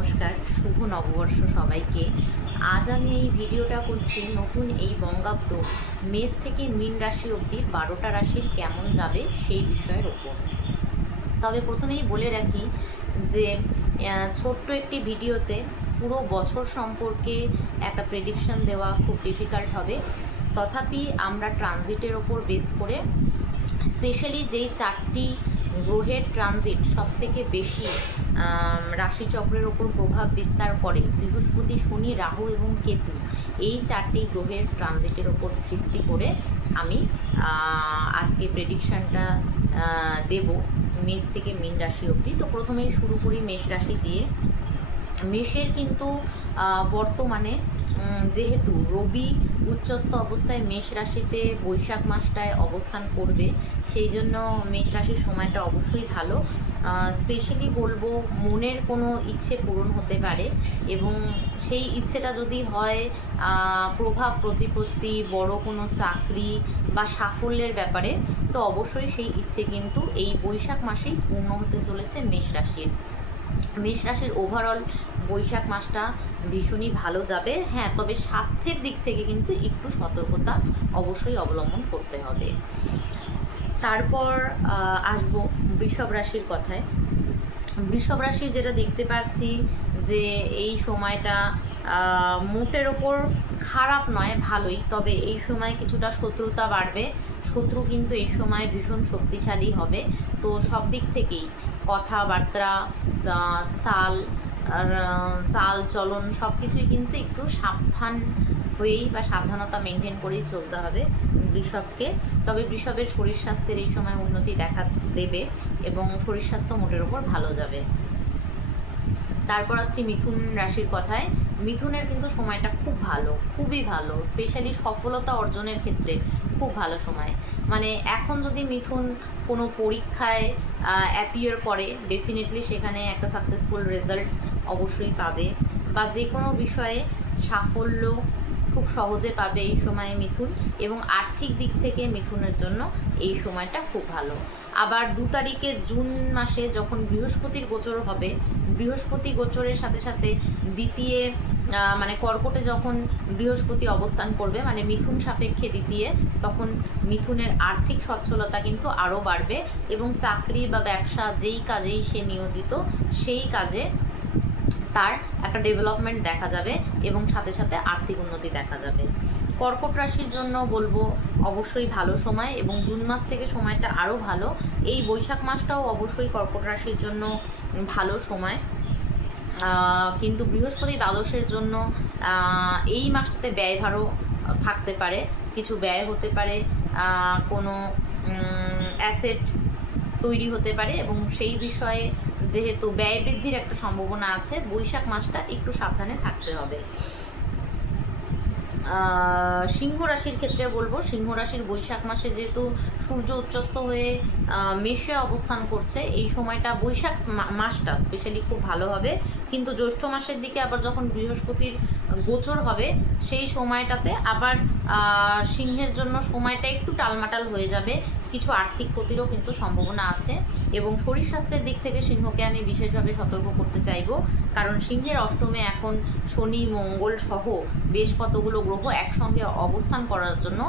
নমস্কার, শুভ নববর্ষ সবাইকে। আজ আমি এই ভিডিওটা করছি নতুন এই বঙ্গাব্দ মেষ থেকে মীন রাশি অবধি 12টা রাশির কেমন যাবে সেই বিষয়ের ওপর। তবে প্রথমেই বলে রাখি যে ছোট্ট একটি ভিডিওতে পুরো বছর সম্পর্কে একটা প্রেডিকশন দেওয়া খুব ডিফিকাল্ট হবে। তথাপি আমরা ট্রানজিটের ওপর বেস করে স্পেশালি যেই 4টি গ্রহের ট্রানজিট সবথেকে বেশি রাশিচক্রের ওপর প্রভাব বিস্তার করে, বৃহস্পতি, শনি, রাহু এবং কেতু, এই 4টি গ্রহের ট্রানজিটের ওপর ভিত্তি করে আমি আজকে প্রেডিকশানটা দেব মেষ থেকে মীন রাশি অবধি। তো প্রথমেই শুরু করি মেষ রাশি দিয়ে। মেষের কিন্তু বর্তমানে যেহেতু রবি উচ্চস্থ অবস্থায় মেষ রাশিতে বৈশাখ মাসটায় অবস্থান করবে, সেই জন্য মেষ রাশির সময়টা অবশ্যই ভালো। স্পেশালি বলবো মনের কোনো ইচ্ছে পূরণ হতে পারে, এবং সেই ইচ্ছেটা যদি হয় প্রভাব প্রতিপত্তি, বড় কোনো চাকরি বা সাফল্যের ব্যাপারে, তো অবশ্যই সেই ইচ্ছে কিন্তু এই বৈশাখ মাসেই পূর্ণ হতে চলেছে মেষ রাশির। মেষ রাশির ওভারঅল বৈশাখ মাসটা ভীষণই ভালো যাবে। হ্যাঁ, তবে স্বাস্থ্যের দিক থেকে কিন্তু একটু সতর্কতা অবশ্যই অবলম্বন করতে হবে। তারপর আসবো বৃষভ রাশির কথায়। বৃষভ রাশির যেটা দেখতে পাচ্ছি যে এই সময়টা মোটের ওপর খারাপ নয়, ভালোই। তবে এই সময় কিছুটা শত্রুতা বাড়বে। শত্রু কিন্তু এই সময় ভীষণ শক্তিশালী হবে। তো সব দিক থেকেই কথাবার্তা, চাল চলন সব কিছুই কিন্তু একটু সাবধান হয়েই বা সাবধানতা মেনটেন করেই চলতে হবে বৃষভকে। তবে বৃষভের শরীর স্বাস্থ্যের এই সময় উন্নতি দেখা দেবে এবং শরীর স্বাস্থ্য মোটের ওপর ভালো যাবে। তারপর আসছি মিথুন রাশির কথায়। মিথুনের কিন্তু সময়টা খুব ভালো, খুবই ভালো, স্পেশালি সফলতা অর্জনের ক্ষেত্রে খুব ভালো সময়। মানে এখন যদি মিথুন কোনো পরীক্ষায় অ্যাপিয়ার করে, ডেফিনেটলি সেখানে একটা সাকসেসফুল রেজাল্ট অবশ্যই পাবে, বা যে কোনো বিষয়ে সাফল্য খুব সহজে পাবে এই সময়ে মিথুন। এবং আর্থিক দিক থেকে মিথুনের জন্য এই সময়টা খুব ভালো। আবার 2 তারিখে জুন মাসে যখন বৃহস্পতির গোচর হবে, বৃহস্পতি গোচরের সাথে সাথে দ্বিতীয় মানে কর্কটে যখন বৃহস্পতি অবস্থান করবে, মানে মিথুন সাপেক্ষে দ্বিতীয়, তখন মিথুনের আর্থিক সচ্ছলতা কিন্তু আরও বাড়বে এবং চাকরি বা ব্যবসা যেই কাজেই সে নিয়োজিত, সেই কাজে তার একটা ডেভেলপমেন্ট দেখা যাবে এবং সাথে সাথে আর্থিক উন্নতি দেখা যাবে। কর্কট রাশির জন্য বলবো অবশ্যই ভালো সময়, এবং জুন মাস থেকে সময়টা আরও ভালো। এই বৈশাখ মাসটাও অবশ্যই কর্কট রাশির জন্য ভালো সময়। কিন্তু বৃহস্পতি দ্বাদশের জন্য এই মাসটাতে ব্যয়ভারও থাকতে পারে, কিছু ব্যয় হতে পারে, কোনো অ্যাসেট তৈরি হতে পারে, এবং সেই বিষয়ে যেহেতু ব্যয় বৃদ্ধির একটা সম্ভাবনা আছে, বৈশাখ মাসটা একটু সাবধানে থাকতে হবে। সিংহ রাশির ক্ষেত্রে বলবো, সিংহ রাশির বৈশাখ মাসে যেহেতু সূর্য উচ্চস্থ হয়ে মেষে অবস্থান করছে, এই সময়টা বৈশাখ মাসটা স্পেশালি খুব ভালো হবে। কিন্তু জ্যৈষ্ঠ মাসের দিকে আবার যখন বৃহস্পতির গোচর হবে, সেই সময়টাতে আবার সিংহের জন্য সময়টা একটু টালমাটাল হয়ে যাবে, কিছু আর্থিক ক্ষতিরও কিন্তু সম্ভাবনা আছে। এবং শরীর স্বাস্থ্যের দিক থেকে সিংহকে আমি বিশেষভাবে সতর্ক করতে চাইব, কারণ সিংহের অষ্টমে এখন শনি, মঙ্গল সহ বেশ কতগুলো গ্রহ একসঙ্গে অবস্থান করার জন্য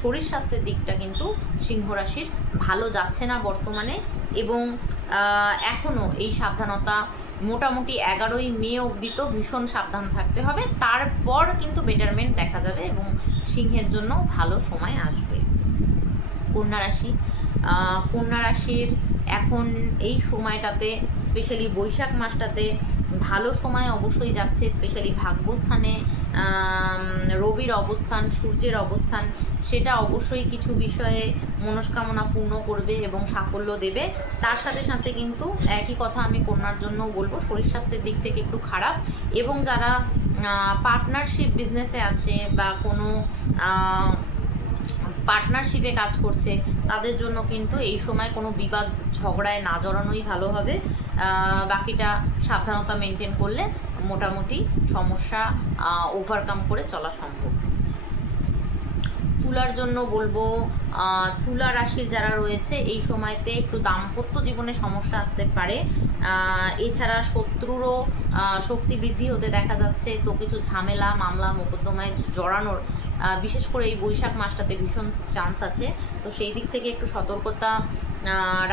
শরীর স্বাস্থ্যের দিকটা কিন্তু সিংহ রাশির ভালো যাচ্ছে না বর্তমানে। এবং এখনও এই সাবধানতা মোটামুটি 11ই মে অবধি তো ভীষণ সাবধান থাকতে হবে, তারপর কিন্তু বেটারমেন্ট দেখা যাবে এবং সিংহের জন্য ভালো সময় আসবে। কন্যা রাশি, কন্যা রাশির এখন এই সময়টাতে স্পেশালি বৈশাখ মাসটাতে ভালো সময় অবশ্যই যাচ্ছে। স্পেশালি ভাগ্যস্থানে রবির অবস্থান, সূর্যের অবস্থান, সেটা অবশ্যই কিছু বিষয়ে মনস্কামনা পূর্ণ করবে এবং সাফল্য দেবে। তার সাথে সাথে কিন্তু একই কথা আমি কন্যার জন্য বলবো, শরীর স্বাস্থ্যের দিক থেকে একটু খারাপ, এবং যারা পার্টনারশিপ বিজনেসে আছে বা কোনো পার্টনারশিপে কাজ করছে, তাদের জন্য কিন্তু এই সময় কোনো বিবাদ ঝগড়ায় না জড়ানোই ভালো হবে। বাকিটা সাবধানতা মেনটেন করলে মোটামুটি সমস্যা ওভারকাম করে চলা সম্ভব। তুলার জন্য বলবো তুলা রাশির যারা রয়েছে এই সময়তে একটু দাম্পত্য জীবনে সমস্যা আসতে পারে। এছাড়া শত্রুরও শক্তি বৃদ্ধি হতে দেখা যাচ্ছে, তো কিছু ঝামেলা মামলা মোকদ্দমায় জড়ানোর বিশেষ করে এই বৈশাখ মাসটাতে ভীষণ চান্স আছে। তো সেই দিক থেকে একটু সতর্কতা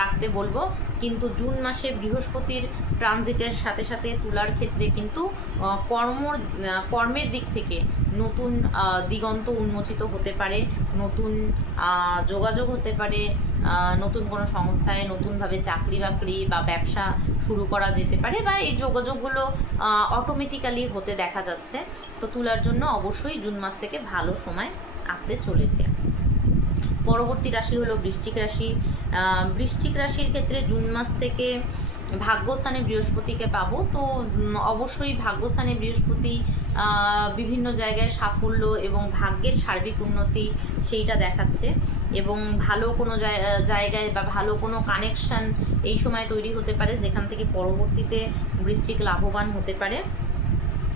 রাখতে বলবো। কিন্তু জুন মাসে বৃহস্পতির ট্রানজিটের সাথে সাথে তুলার ক্ষেত্রে কিন্তু কর্মের দিক থেকে নতুন দিগন্ত উন্মোচিত হতে পারে, নতুন যোগাযোগ হতে পারে, নতুন কোনো সংস্থায় নতুনভাবে চাকরি বাকরি বা ব্যবসা শুরু করা যেতে পারে, বা এই যোগাযোগগুলো অটোমেটিক্যালি হতে দেখা যাচ্ছে। তো তুলার জন্য অবশ্যই জুন মাস থেকে ভালো সময় আসতে চলেছে। পরবর্তী রাশি হলো বৃশ্চিক রাশি। বৃশ্চিক রাশির ক্ষেত্রে জুন মাস থেকে ভাগ্যস্থানে বৃহস্পতিকে পাবো। তো অবশ্যই ভাগ্যস্থানে বৃহস্পতি বিভিন্ন জায়গায় সাফল্য এবং ভাগ্যের সার্বিক উন্নতি সেইটা দেখাচ্ছে, এবং ভালো কোনো জায়গায় বা ভালো কোনো কানেকশান এই সময় তৈরি হতে পারে, যেখান থেকে পরবর্তীতে বৃশ্চিক লাভবান হতে পারে।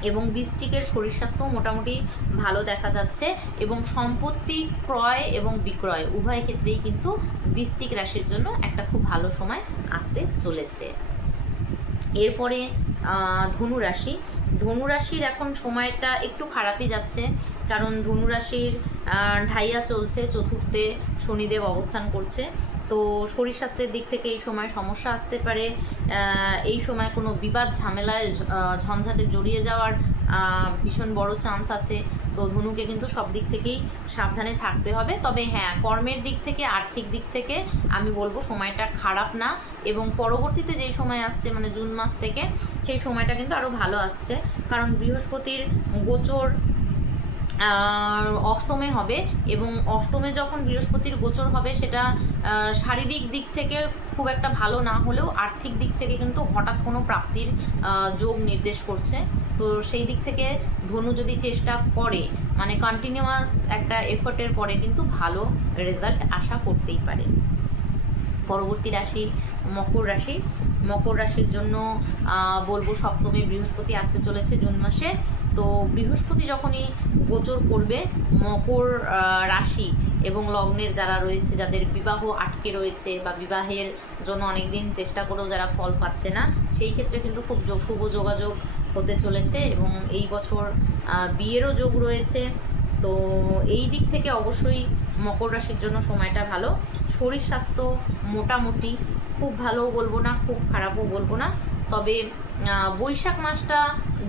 এবং বৃশ্চিকের শরীর স্বাস্থ্যও মোটামুটি ভালো দেখা যাচ্ছে, এবং সম্পত্তি ক্রয় এবং বিক্রয় উভয় ক্ষেত্রেই কিন্তু বৃশ্চিক রাশির জন্য একটা খুব ভালো সময় আসতে চলেছে। এরপরে ধনুরাশি। ধনুরাশির এখন সময়টা একটু খারাপই যাচ্ছে, কারণ ধনুরাশির ঢাইয়া চলছে, চতুর্থে শনিদেব অবস্থান করছে। তো শরীর স্বাস্থ্যের দিক থেকে এই সময় সমস্যা আসতে পারে। এই সময় কোনো বিবাদ ঝামেলায় ঝঞ্ঝাটে জড়িয়ে যাওয়ার ভীষণ বড় চান্স আছে। তো ধনুকে কিন্তু সব দিক থেকেই সাবধানে থাকতে হবে। তবে হ্যাঁ, কর্মের দিক থেকে আর্থিক দিক থেকে আমি বলবো সময়টা খারাপ না, এবং পরবর্তীতে যেই সময় আসছে মানে জুন মাস থেকে সেই সময়টা কিন্তু আরও ভালো আসছে, কারণ বৃহস্পতির গোচর অষ্টমে হবে, এবং অষ্টমে যখন বৃহস্পতির গোচর হবে সেটা শারীরিক দিক থেকে খুব একটা ভালো না হলেও আর্থিক দিক থেকে কিন্তু হঠাৎ কোনো প্রাপ্তির যোগ নির্দেশ করছে। তো সেই দিক থেকে ধনু যদি চেষ্টা করে মানে কন্টিনিউয়াস একটা এফোর্টের পরে কিন্তু ভালো রেজাল্ট আশা করতেই পারে। পরবর্তী রাশি মকর রাশি। মকর রাশির জন্য বলবো সপ্তমে বৃহস্পতি আসতে চলেছে জুন মাসে। তো বৃহস্পতি যখনই গোচর করবে মকর রাশি এবং লগ্নের যারা রয়েছে, যাদের বিবাহ আটকে রয়েছে বা বিবাহের জন্য অনেক দিন চেষ্টা করেও যারা ফল পাচ্ছে না, সেই ক্ষেত্রে কিন্তু খুব শুভ যোগাযোগ হতে চলেছে, এবং এই বছর বিয়েরও যোগ রয়েছে। তো এই দিক থেকে অবশ্যই মকর রাশির জন্য সময়টা ভালো। শরীর স্বাস্থ্য মোটামুটি, খুব ভালোও বলবো না, খুব খারাপও বলবো না। তবে বৈশাখ মাসটা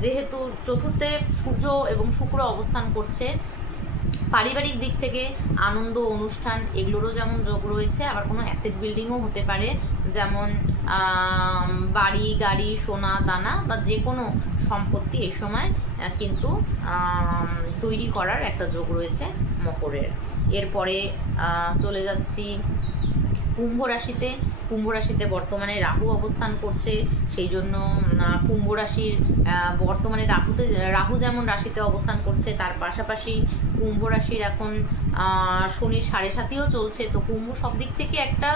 যেহেতু চতুর্থে সূর্য এবং শুক্র অবস্থান করছে, পারিবারিক দিক থেকে আনন্দ অনুষ্ঠান এগুলোরও যেমন যোগ রয়েছে, আবার কোনো অ্যাসেট বিল্ডিংও হতে পারে, যেমন বাড়ি গাড়ি সোনা দানা বা যে কোনো সম্পত্তি এই সময় কিন্তু তৈরি করার একটা যোগ রয়েছে মকরের। এরপরে চলে যাচ্ছি কুম্ভ রাশিতে। কুম্ভ রাশিতে বর্তমানে রাহু অবস্থান করছে, সেই জন্য কুম্ভ রাশির বর্তমানে রাহু যেমন রাশিতে অবস্থান করছে, তার পাশাপাশি কুম্ভ রাশির এখন শনির 7.5ও চলছে। তো কুম্ভ সব দিক থেকে একটা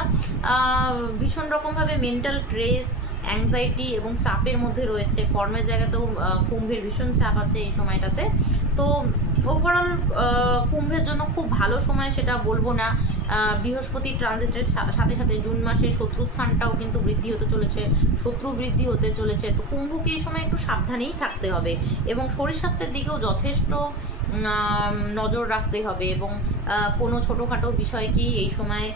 ভীষণ রকমভাবে মেন্টাল স্ট্রেস, অ্যাংজাইটি এবং চাপের মধ্যে রয়েছে। কর্মের জায়গাতেও কুম্ভের ভীষণ চাপ আছে এই সময়টাতে। তো ওভারঅল কুম্ভের জন্য খুব ভালো সময় সেটা বলবো না। বৃহস্পতি ট্রানজিটের সাথে সাথে জুন মাসে শত্রুস্থানটাও কিন্তু বৃদ্ধি হতে চলেছে, শত্রু বৃদ্ধি হতে চলেছে। তো কুম্ভকে এই সময় একটু সাবধানেই থাকতে হবে, এবং শরীর স্বাস্থ্যের দিকেও যথেষ্ট নজর রাখতে হবে, এবং কোনো ছোটোখাটো বিষয়কেই এই সময়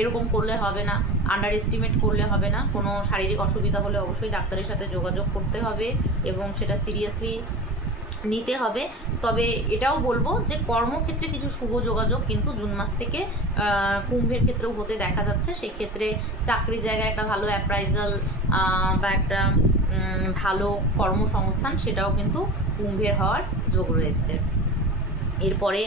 এরকম করলে হবে না, আন্ডার এস্টিমেট করলে হবে না। কোনো শারীরিক অসুবিধা হলে অবশ্যই ডাক্তারের সাথে যোগাযোগ করতে হবে এবং সেটা সিরিয়াসলি নিতে হবে। তবে এটাও বলবো যে কর্মক্ষেত্রে কিছু শুভ যোগাযোগ কিন্তু জুন মাস থেকে কুম্ভের ক্ষেত্রেও হতে দেখা যাচ্ছে। সেই ক্ষেত্রে চাকরির জায়গায় একটা ভালো অ্যাপ্রাইজাল বা একটা ভালো কর্মসংস্থান সেটাও কিন্তু কুম্ভের হওয়ার যোগ রয়েছে। এরপরে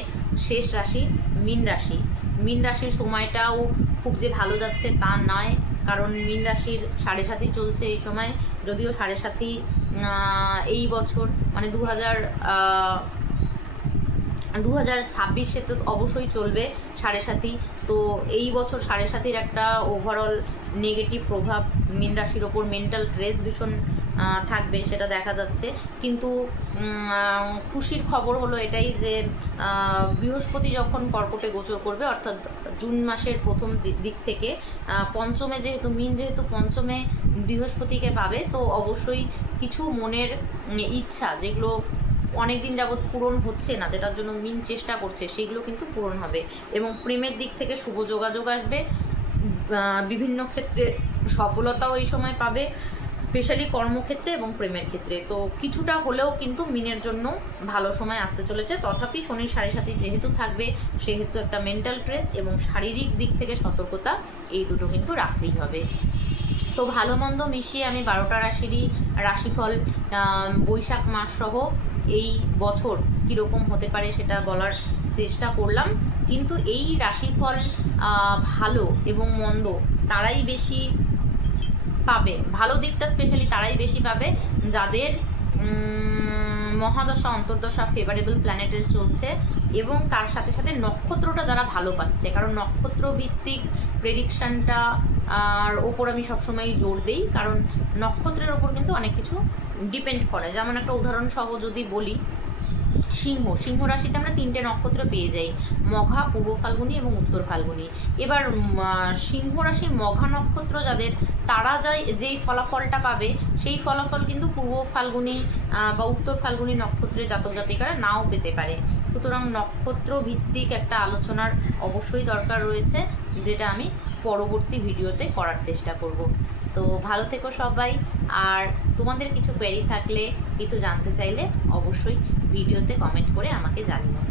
শেষ রাশি মীন রাশি। মীন রাশির সময়টাও খুব যে ভালো যাচ্ছে তা নয়, কারণ মীন রাশির 7.5 চলছে এই সময়। যদিও 7.5 এই বছর মানে 2026-এ তো অবশ্যই চলবে সাড়ে সাথী। তো এই বছর সাড়ে সাথীর একটা ওভারঅল নেগেটিভ প্রভাব মীন রাশির ওপর, মেন্টাল স্ট্রেস ভীষণ থাকবে, সেটা দেখা যাচ্ছে। কিন্তু খুশির খবর হলো এটাই যে বৃহস্পতি যখন কর্কটে গোচর করবে, অর্থাৎ জুন মাসের প্রথম দিক থেকে পঞ্চমে, যেহেতু মীন যেহেতু পঞ্চমে বৃহস্পতিকে পাবে, তো অবশ্যই কিছু মনের ইচ্ছা যেগুলো অনেক দিন যাবৎ পূরণ হচ্ছে না, যেটার জন্য মীন চেষ্টা করছে, সেগুলো কিন্তু পূরণ হবে। এবং প্রেমের দিক থেকে শুভ যোগাযোগ আসবে, বিভিন্ন ক্ষেত্রে সফলতাও এই সময় পাবে, স্পেশালি কর্মক্ষেত্রে এবং প্রেমের ক্ষেত্রে। তো কিছুটা হলেও কিন্তু মিনের জন্য ভালো সময় আসতে চলেছে। তথাপি শনির সাড়ে সাথে যেহেতু থাকবে, সেহেতু একটা মেন্টাল স্ট্রেস এবং শারীরিক দিক থেকে সতর্কতা, এই দুটো কিন্তু রাখতেই হবে। তো ভালো মন্দ মিশিয়ে আমি 12টা রাশিরই রাশিফল বৈশাখ মাস সহ এই বছর কীরকম হতে পারে সেটা বলার চেষ্টা করলাম। কিন্তু এই রাশিফল ভালো এবং মন্দ তারাই বেশি পাবে, ভালো দিকটা স্পেশালি তারাই বেশি পাবে যাদের মহাদশা অন্তর্দশা ফেভারেবল প্ল্যানেটের চলছে, এবং তার সাথে সাথে নক্ষত্রটা যারা ভালো পাচ্ছে। কারণ নক্ষত্র ভিত্তিক প্রেডিকশানটা আর ওপর আমি সবসময় জোর দিই, কারণ নক্ষত্রের ওপর কিন্তু অনেক কিছু ডিপেন্ড করে। যেমন একটা উদাহরণ সহ যদি বলি, সিংহ রাশিতে আমরা 3টে নক্ষত্র পেয়ে যাই, মঘা, পূর্ব ফাল্গুনী এবং উত্তর ফাল্গুনী। এবার সিংহ রাশি মঘা নক্ষত্র যাদের, তারা যেই ফলাফলটা পাবে, সেই ফলাফল কিন্তু পূর্ব ফাল্গুনী বা উত্তর ফাল্গুনী নক্ষত্রের জাতক জাতিকারা নাও পেতে পারে। সুতরাং নক্ষত্র ভিত্তিক একটা আলোচনার অবশ্যই দরকার রয়েছে, যেটা আমি পরবর্তী ভিডিওতে করার চেষ্টা করব। তো ভালো থেকো সবাই, আর তোমাদের কিছু কোয়েরি থাকলে, কিছু জানতে চাইলে অবশ্যই ভিডিওতে কমেন্ট করে আমাকে জানিও।